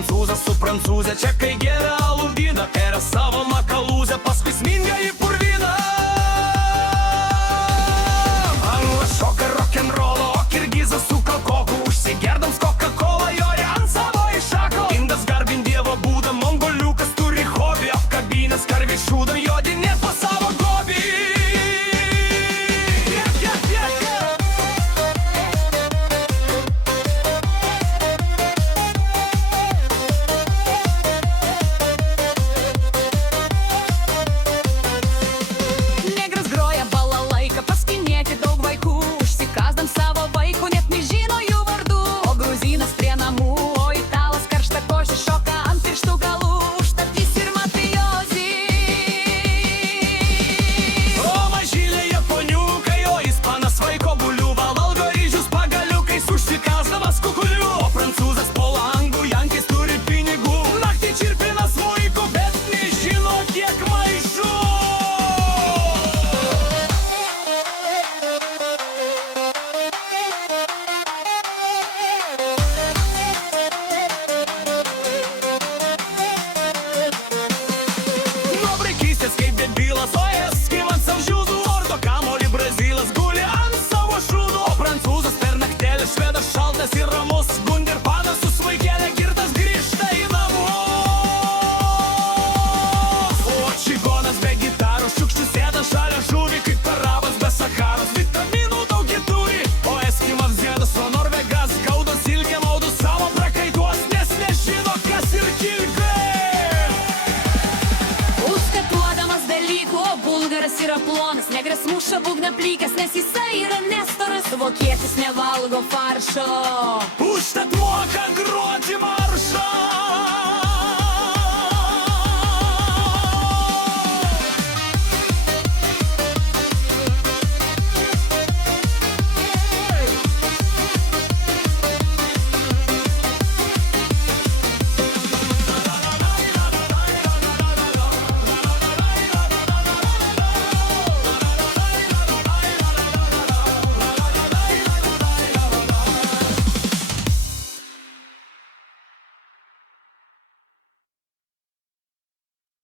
prancūzas su prancūzė, čia kai geria alų vyną, keria savo makalūzę, paskui sminga į purvyną. Anglas šoka rock'n'rollą, o kirgizas su kalkoku, užsigerdams Coca-Cola, joja ant savo išako. Indas garbin dievo būdą, mongoliukas turi hobį, apkabinęs karvį šūdą, jodinė po savo gobį. Savo vaikų net nežino jų vardų, o gruzinas prie namų, o italas karštą košį šoka ant pirštų galų, užtat jis ir mafijozį. O mažylė japoniukai, o ispanas vaiko bulių, valgo ryžius pagaliukais, užsikasdamas kukulių. O prancūzas po langų, jankis turi pinigų, naktį čirpina smuiku, bet nežino kiek maišų. Kaip debilas, o eskimant savo žiūdų, ordo kamolį brazilas guli ant savo šūdų. O prancūzas per naktelį, švedas šaltas ir ramus, gundirpanas su svaigėlė girtas grįžta į namus. O čigonas be gitaros, šiukščių sėda šalia žuvį, kaip karabas be Saharos, vitaminų daug jie turi. O eskimas zėdas, o norvegas gaudo silkę, maudo savo prakaituos, nes nežino kas ir kilgai. Bulgaras yra plonas, negras muša būgna plykas, nes jisai yra nestoras. Vokietis nevalgo faršo, užtat moka grū.